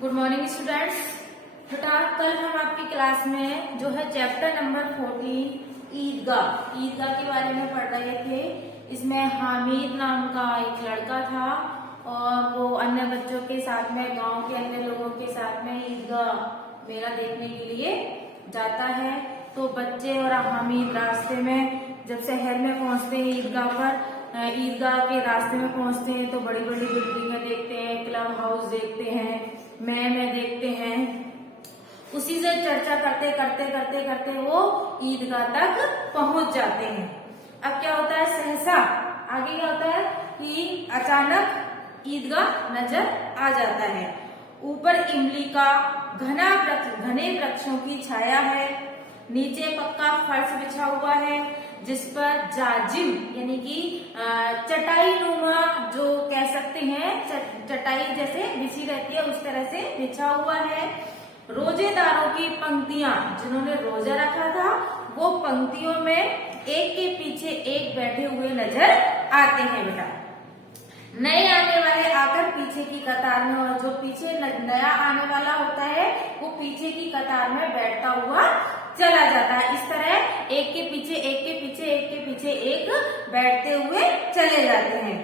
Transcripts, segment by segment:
Good morning students. बेटा कल हम आपकी क्लास में जो है चैप्टर नंबर 14 ईदगाह के बारे में पढ़ रहे थे। इसमें हामिद नाम का एक लड़का था और वो अन्य बच्चों के साथ में, गांव के अन्य लोगों के साथ में ईदगाह मेला देखने के लिए जाता है। तो बच्चे और हामिद रास्ते में जब शहर में पहुंचते हैं ईदगाह के रास्ते में पहुंचते हैं तो बड़ी बड़ी बिल्डिंगें देखते हैं, क्लब हाउस देखते हैं, में देखते हैं। उसी से चर्चा करते करते करते करते वो ईदगाह तक पहुंच जाते हैं। अब क्या होता है, सहसा आगे क्या होता है कि अचानक ईदगाह नजर आ जाता है। ऊपर इमली का घने वृक्षों की छाया है, नीचे पक्का फर्श बिछा हुआ है जिस पर जाजिम यानी कि चटाई नुमा, जो कह सकते हैं चटाई जैसे बिछी रहती है उस तरह से बिछा हुआ है। रोजेदारों की पंक्तियां, जिन्होंने रोजा रखा था वो पंक्तियों में एक के पीछे एक बैठे हुए नजर आते हैं। बेटा नए आने वाले आकर पीछे की कतार में, और जो पीछे नया आने वाला होता है वो पीछे की कतार में बैठता हुआ चला जाता है। इस तरह एक के पीछे एक के पीछे एक के पीछे एक बैठते हुए चले जाते हैं।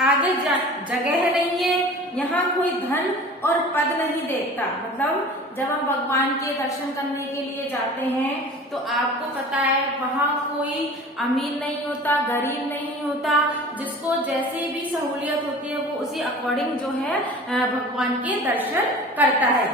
आगे जगह नहीं है, यहाँ कोई धन और पद नहीं देखता। मतलब जब हम भगवान के दर्शन करने के लिए जाते हैं तो आपको पता है वहाँ कोई अमीर नहीं होता, गरीब नहीं होता। जिसको जैसी भी सहूलियत होती है वो उसी अकॉर्डिंग जो है भगवान के दर्शन करता है।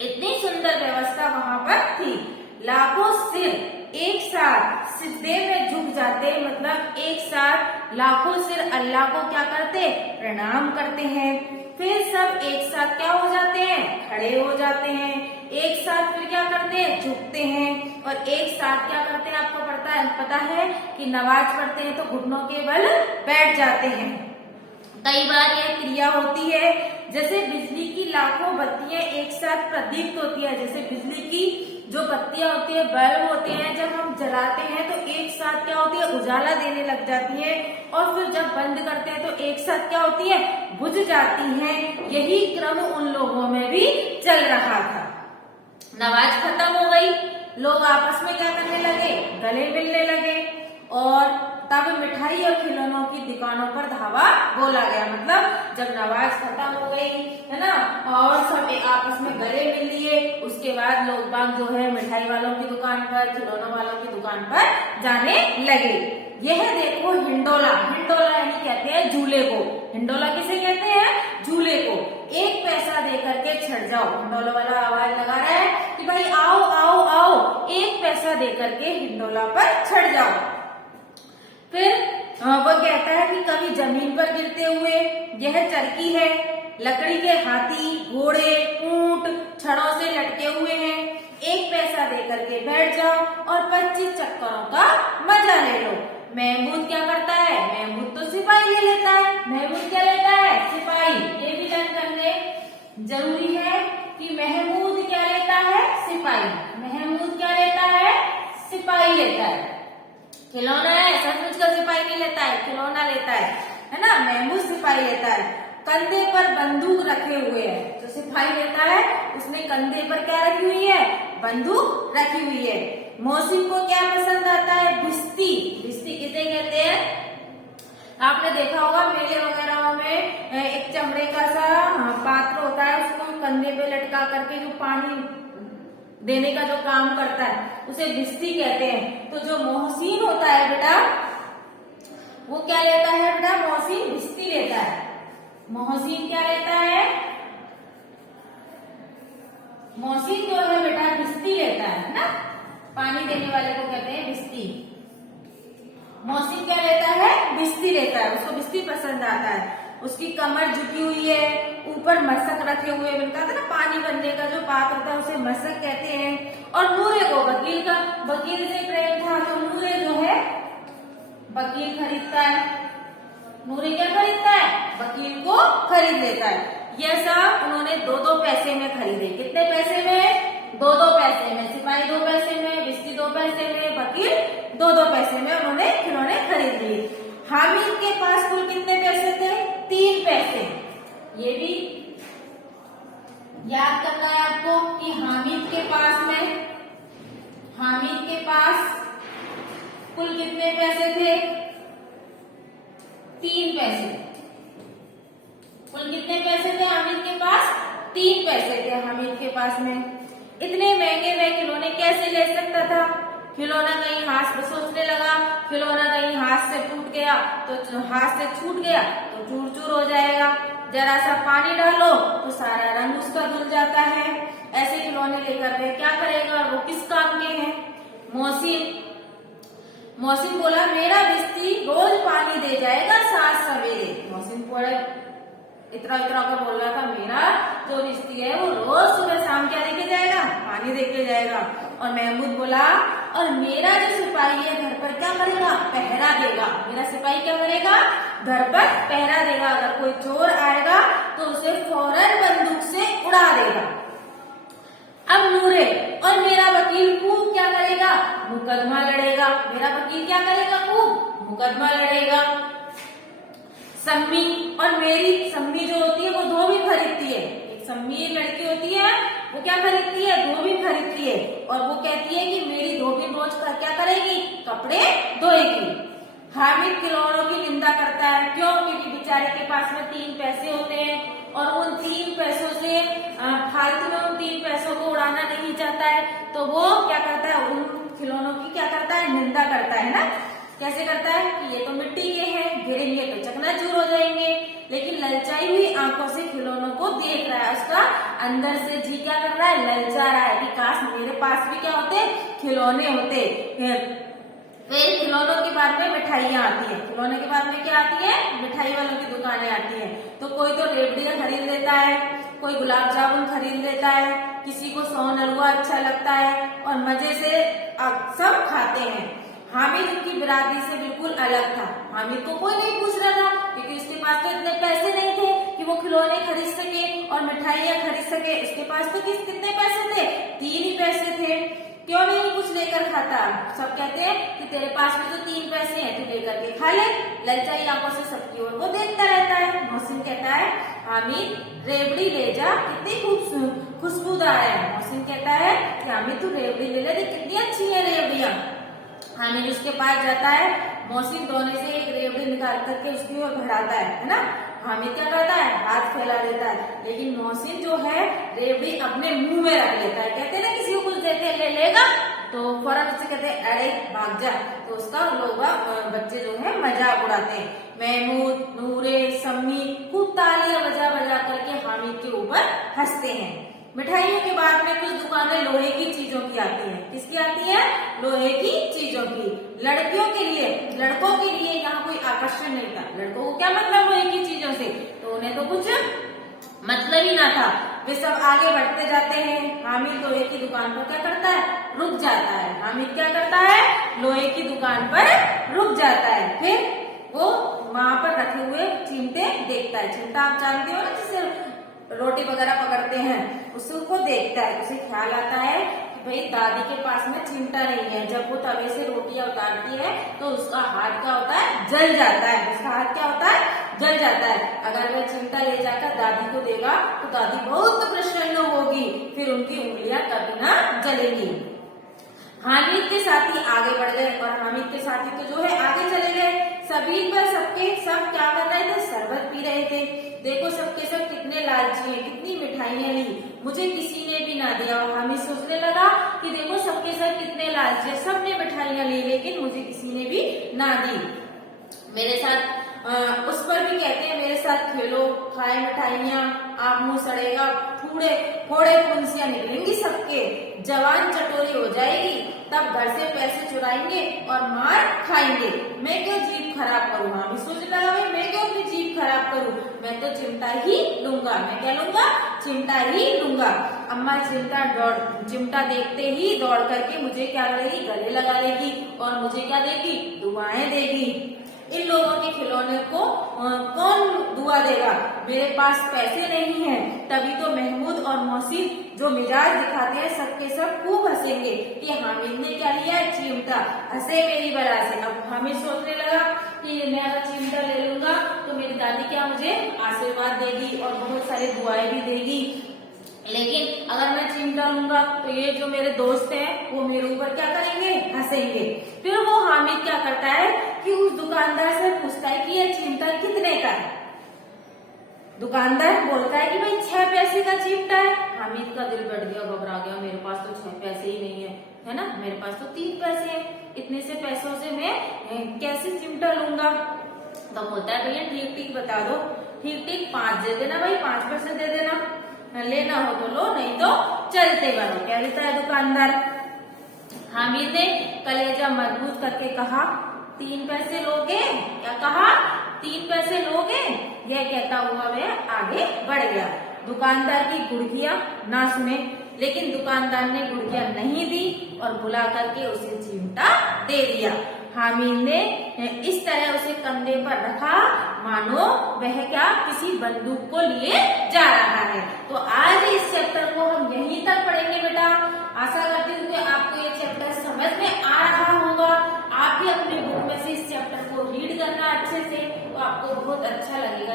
इतनी सुंदर व्यवस्था वहाँ पर थी। लाखों सिर एक साथ सिजदे में झुक जाते, मतलब एक साथ लाखों सिर अल्लाह को क्या करते, प्रणाम करते हैं। फिर सब एक साथ क्या हो जाते हैं, खड़े हो जाते हैं। एक साथ फिर क्या करते हैं, झुकते हैं। और एक साथ क्या करते हैं, आपको पता है कि नमाज पढ़ते हैं तो घुटनों के बल बैठ जाते हैं। कई बार यह क्रिया होती है जैसे बिजली की लाखों बत्तियां एक साथ प्रदीप्त होती है। जैसे बिजली की जो बत्तियां होती है, बल्ब होते हैं, जब हम जलाते हैं तो एक साथ क्या होती है, उजाला देने लग जाती है। और फिर जब बंद करते हैं तो एक साथ क्या होती है, बुझ जाती है। यही क्रम उन लोगों में भी चल रहा था। नमाज खत्म हो गई, लोग आपस में क्या करने लगे, गले मिलने लगे। और तब मिठाई और खिलौनों की दुकानों पर धावा बोला गया। मतलब जब नमाज खत्म हो गई है ना, और सब आपस में गले मिल लिए, उसके बाद लोग बाग जो है मिठाई वालों की दुकान पर, खिलौनों वालों की दुकान पर जाने लगे। यह देखो हिंडोला यानी कहते हैं झूले को। हिंडोला किसे कहते हैं, झूले को। एक पैसा दे करके चढ़ जाओ। हिंडोला वाला आवाज लगा रहा है कि भाई आओ आओ आओ, एक पैसा दे करके हिंडोला पर चढ़ जाओ। फिर वो कहता है कि कभी जमीन पर गिरते हुए, यह चरखी है, लकड़ी के हाथी, घोड़े, ऊंट छड़ों से लटके हुए हैं। एक पैसा दे करके बैठ जाओ और 25 चक्करों का मजा ले लो। महमूद क्या करता है, महमूद तो सिपाही ले लेता है। महमूद क्या लेता है, सिपाही। ये भी लर्न करने जरूरी है कि महमूद क्या लेता है, सिपाही। महमूद क्या लेता है, सिपाही लेता है। खिलौना है, सचमुच का सिपाही नहीं लेता है, खिलौना लेता है ना। महमूद सिपाही लेता है। कंधे पर बंदूक रखे हुए है। जो सिपाही लेता है उसने कंधे पर क्या रखी हुई है, बंदूक रखी हुई है। मौसी को क्या पसंद आता है, भिस्ती। भिस्ती किसे कहते हैं, आपने देखा होगा मेले वगैरह में एक चमड़े का सा पात्र होता है, उसको कंधे पे लटका करके जो पानी देने का जो काम करता है उसे भिस्ती कहते हैं। तो जो मोहसिन होता है बेटा, वो क्या लेता है बेटा, मोहसिन भिस्ती लेता है। मोहसिन क्या लेता है, मोहसिन जो है बेटा भिस्ती लेता है ना। पानी देने वाले को कहते हैं भिस्ती। मोहसिन क्या लेता है, भिस्ती लेता है। उसको भिस्ती पसंद आता है। उसकी कमर झुकी हुई है, ऊपर मशक रखे हुए, मिलता था ना पानी भरने का जो पात्र होता है उसे मशक कहते हैं। और नूरे को, वकील से प्रेम था तो नूरे जो है वकील खरीदता है। नूरे क्या खरीदता है, वकील को खरीद लेता है। यह सब उन्होंने 2-2 पैसे में खरीदे। कितने पैसे में, 2-2 पैसे में। सिपाही 2 पैसे में, भिस्ती 2 पैसे में, वकील 2-2 पैसे में उन्होंने खिलौने खरीद लिए। हामिद के पास कुल कितने पैसे थे, 3 पैसे। ये भी याद करना है आपको कि हामिद के पास कुल कितने पैसे थे? 3 पैसे। कुल कितने पैसे थे हामिद के पास? 3 पैसे थे हामिद के पास में। इतने महंगे वह खिलौने कैसे ले सकता था? खिलौना कहीं हाथ से सोचने लगा, खिलौना कहीं हाथ से टूट गया तो हाथ से छूट गया तो चूर चूर हो जाएगा। जरा सा पानी डालो तो सारा रंग उसका धुल जाता है। ऐसे खिलौने लेकर वह क्या करेगा? वो किस काम के हैं? मोहसिन बोला मेरा बिस्ती रोज पानी दे जाएगा सात सवेरे। मोहसिन बोला इतना कर बोल रहा था मेरा जो बिस्ती है वो रोज सुबह शाम क्या देके जाएगा? पानी देके जाएगा। और महमूद बोला और मेरा जो सिपाही है घर पर क्या करेगा? पहरा देगा। मेरा सिपाही क्या करेगा? घर पर पहरा देगा। अगर कोई चोर आएगा तो उसे फौरन बंदूक से उड़ा देगा। अब नूरे और मेरा वकील खूब क्या करेगा? मुकदमा लड़ेगा। मेरा वकील क्या करेगा? खूब मुकदमा लड़ेगा। सम्मी और मेरी सम्मी जो होती है वो धोबी खरीदती है। एक सम्मी लड़की होती है वो क्या खरीदती है? धोबी खरीदती है। और वो कहती है कि मेरी धोबी रोज का क्या करेगी? कपड़े धोएगी। हामिद खिलौनों की निंदा करता है। क्यों? क्योंकि बेचारे के पास में 3 पैसे होते हैं और उन 3 पैसों से फालतू में उन 3 पैसों को उड़ाना नहीं चाहता है, तो वो क्या करता है? उन खिलौनों की क्या करता है? निंदा करता है ना। कैसे करता है कि ये तो मिट्टी के हैं, गिरेंगे तो चकनाचूर हो जाएंगे। लेकिन ललचाई हुई आंखों से खिलौनों को देख रहा है। उसका अंदर से जी क्या कर रहा है? ललचा रहा है कि काश मेरे पास भी क्या होते? खिलौने होते। फिर खिलौनों के बाद में मिठाइयाँ आती है। खिलौने के बाद में क्या आती है? मिठाई वालों की दुकानें आती है। तो कोई तो रेवड़ियाँ खरीद लेता है, कोई गुलाब जामुन खरीद लेता है, किसी को सोन हलवा अच्छा लगता है और मजे से सब खाते हैं। हामिद उनकी बिरादरी से बिल्कुल अलग था। हामिद को कोई नहीं पूछ रहा था क्योंकि उसके पास तो इतने पैसे नहीं थे कि वो खिलौने खरीद सके और मिठाइयाँ खरीद सके। उसके पास तो कितने पैसे थे? 3 ही पैसे थे। क्यों नहीं कुछ लेकर खाता? सब कहते हैं कि तेरे पास में तो 3 पैसे हैं, तू लेकर के खा ले। ललचाई आंखों से सबकी ओर वो देखता रहता है। मोहसिन कहता है हामिद रेवड़ी ले जा, कितनी खुशबूदार है। मोहसिन कहता है कि हामिद तू रेवड़ी ले ले, देख कितनी अच्छी है रेवड़ियाँ। हामिद उसके पास जाता है। मोहसिन दोने से एक रेवड़ी निकाल करके उसकी ओर बढ़ाता है ना। हामिद क्या करता है? हाथ फैला देता है। लेकिन मोहसिन जो है रेवड़ी अपने मुंह में रख लेता है। कहते हैं ना किसी को कुछ देते हैं ले लेगा तो फौरन उससे कहते हैं अरे भाग जा। तो उसका लोग बच्चे जो है मजाक उड़ाते हैं। महमूद, नूरे, सम्मी खूब तालियां बजा बजा करके हामिद के ऊपर हंसते हैं। मिठाइयों के बाद में कुछ दुकानें लोहे की चीजों की आती हैं। किसकी आती है? लोहे की चीजों की। लड़कियों के लिए, लड़कों के लिए यहाँ कोई आकर्षण नहीं था। लड़कों को क्या मतलब लोहे की चीजों से? तो उन्हें तो कुछ मतलब ही ना था। वे सब आगे बढ़ते जाते हैं। हामिद लोहे की दुकान पर क्या करता है? रुक जाता है। हामिद क्या करता है? लोहे की दुकान पर रुक जाता है। फिर वो वहां पर रखे हुए चिमटे देखता है। चिमटा आप जानते हो ना, जिससे रोटी वगैरह पकड़ते हैं, उसको देखता है। उसे ख्याल आता है कि भाई दादी के पास में चिमटा नहीं है। जब वो तवे से रोटियां उतारती है तो उसका हाथ क्या होता है? जल जाता है। उसका हाथ क्या होता है? जल जाता है। अगर वह चिमटा ले जाकर दादी को देगा तो दादी बहुत प्रसन्न होगी, फिर उनकी उंगलियां कभी ना जलेंगी। हामिद के साथी आगे बढ़ गए और हामिद के साथी तो जो है आगे चले गए। सभी पर सब क्या कर रहे थे? शरबत पी रहे थे। देखो सबके सब कितने लालची हैं, कितनी मिठाइयाँ ली, मुझे किसी ने भी ना दिया। और हामिद सोचने लगा कि देखो सबके सब कितने लालची हैं, सबने मिठाइयाँ ली लेकिन मुझे किसी ने भी ना दी। मेरे साथ उस पर भी कहते हैं मेरे साथ खेलो, खाए मिठाइयाँ, आप मुंह सड़ेगा, फोड़े फुंसियां निकलेंगी सबके, जवान चटोरी हो जाएगी, तब घर से पैसे चुराएंगे और मार खाएंगे। मैं क्यों जीभ खराब करूँ? हमें सोच लगा भाई मैं क्यों अपनी जीभ खराब करूँ, मैं तो चिमटा ही लूंगा। मैं क्या लूंगा? चिमटा ही लूंगा। अम्मा चिमटा देखते ही दौड़ करके मुझे क्या करेगी? गले लगा लेगी और मुझे क्या देगी? दुआएं देगी। इन लोगों के खिलौने को कौन दुआ देगा? मेरे पास पैसे नहीं हैं। तभी तो महमूद और मोहसिन जो मिजाज दिखाते हैं सबके सब खूब हंसेंगे कि हामिद ने क्या लिया है? चिमटा। हंसे मेरी बला से। अब हामिद सोचने लगा कि मैं अगर चिमटा ले लूंगा तो मेरी दादी क्या मुझे आशीर्वाद देगी और बहुत सारी दुआएं भी देगी। लेकिन अगर मैं चिमटा लूंगा तो ये जो मेरे दोस्त हैं वो मेरे ऊपर क्या करेंगे, हंसेंगे। फिर वो हामिद क्या करता है कि उस दुकानदार से पूछता है कि ये चिमटा कितने का है। दुकानदार बोलता है कि भाई 6 पैसे का चिमटा है। हामिद का दिल बढ़ गया, घबरा गया, मेरे पास तो 6 पैसे ही नहीं है ना, मेरे पास तो 3 पैसे है, इतने से पैसों से मैं कैसे चिमटा लूंगा। तो बोलता है भैया ठीक ठीक बता दो, ठीक ठीक 5 दे देना भाई, 5 पैसे दे देना, लेना हो तो लो, नहीं तो चलते बनो। क्या देता है दुकानदार। हामिद ने कलेजा मजबूत करके कहा 3 पैसे लोगे। क्या कहा, 3 पैसे लोगे। यह कहता हुआ वह आगे बढ़ गया। दुकानदार की गुड़कियां ना सुने, लेकिन दुकानदार ने गुड़कियां नहीं दी और बुला करके उसे चिमटा दे दिया। हामिद ने इस तरह उसे कंधे पर रखा मानो वह क्या किसी बंदूक को लिए जा रहा है। तो आज इस चैप्टर को हम यहीं तक पढ़ेंगे बेटा। आशा करती हूँ कि आपको ये चैप्टर समझ में आ रहा होगा। आप भी अपनी बुक में से इस चैप्टर को रीड करना अच्छे से, तो आपको बहुत अच्छा लगेगा